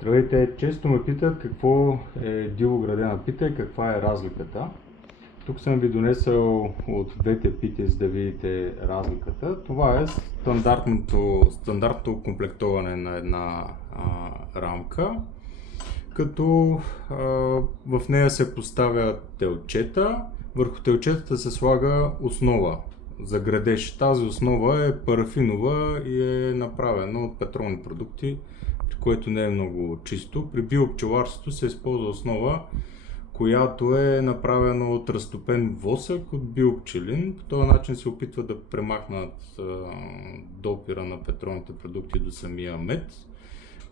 Здравейте! Често ме питат какво е дивоградена пита и каква е разликата. Тук съм ви донесъл от двете пити, за да видите разликата. Това е стандартното комплектоване на една рамка, като в нея се поставя телчета, върху телчетата се слага основа за градеж. Тази основа е парафинова и е направена от петролни продукти, при което не е много чисто. При биопчеларството се използва основа, която е направена от разтопен восък от биопчелин. По този начин се опитва да премахнат допира на петролните продукти до самия мед.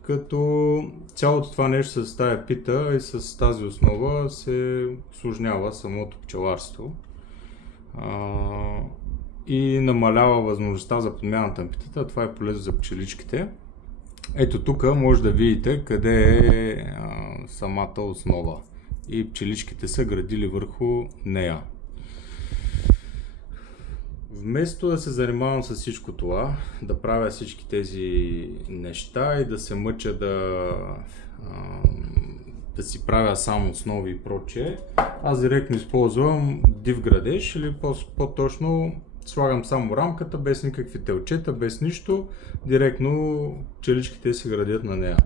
Като цялото това нещо с тази пита и с тази основа се усложнява самото пчеларство и намалява възможността за подмяната на питата. Това е полезно за пчеличките. Ето тук може да видите къде е самата основа и пчеличките са градили върху нея. Вместо да се занимавам с всичко това, да правя всички тези неща и да се мъча да си правя само основи и прочее, аз директно използвам див градеж, или по-точно слагам само рамката, без никакви телчета, без нищо, директно пчеличките се градят на нея.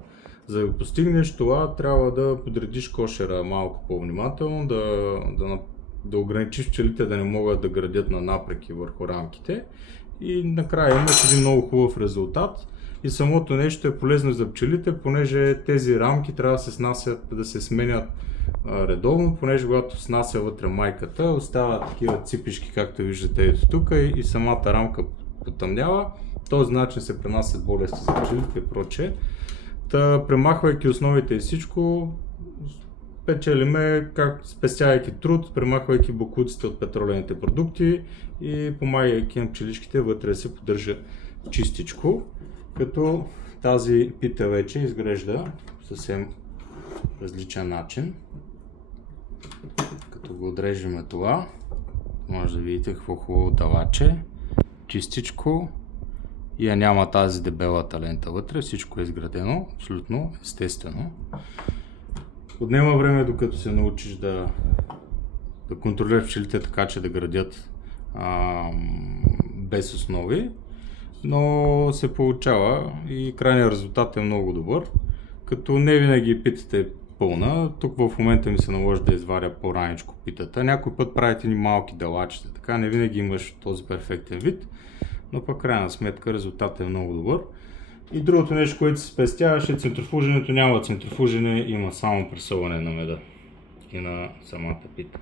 За да постигнеш това, трябва да подредиш кошера малко по-внимателно, да ограничиш пчелите да не могат да градят на напреки върху рамките, и накрая имаш един много хубав резултат. И самото нещо е полезно за пчелите, понеже тези рамки трябва да се сменят редовно, понеже когато снася вътре майката, остават такива ципишки, както виждате ето тук, и самата рамка потъмнява. Този начин се пренасят болести за пчелите и прочее. Премахвайки основите и всичко, печелиме, спестявайки труд, премахвайки боклуците от петролените продукти и помагайки на пчеличките вътре да се поддържа чистичко. Като тази пита вече изглежда съвсем различен начин. Като го отрежем това, може да видите какво хубаво далаче, чистичко, и няма тази дебелата лента вътре, всичко е изградено, абсолютно естествено. Отнема време, докато се научиш да контролираш пчелите така, че да градят без основи, но се получава и крайният резултат е много добър, като не винаги питата е пълна. Тук в момента ми се наложи да изваря по-раничко питата. Някой път правите ни малки далачета, така не винаги имаш този перфектен вид, но пък крайна сметка резултатът е много добър. И другото нещо, което се спестяваш, е центрофуженето. Няма центрофужене, има само пресъване на меда и на самата пита.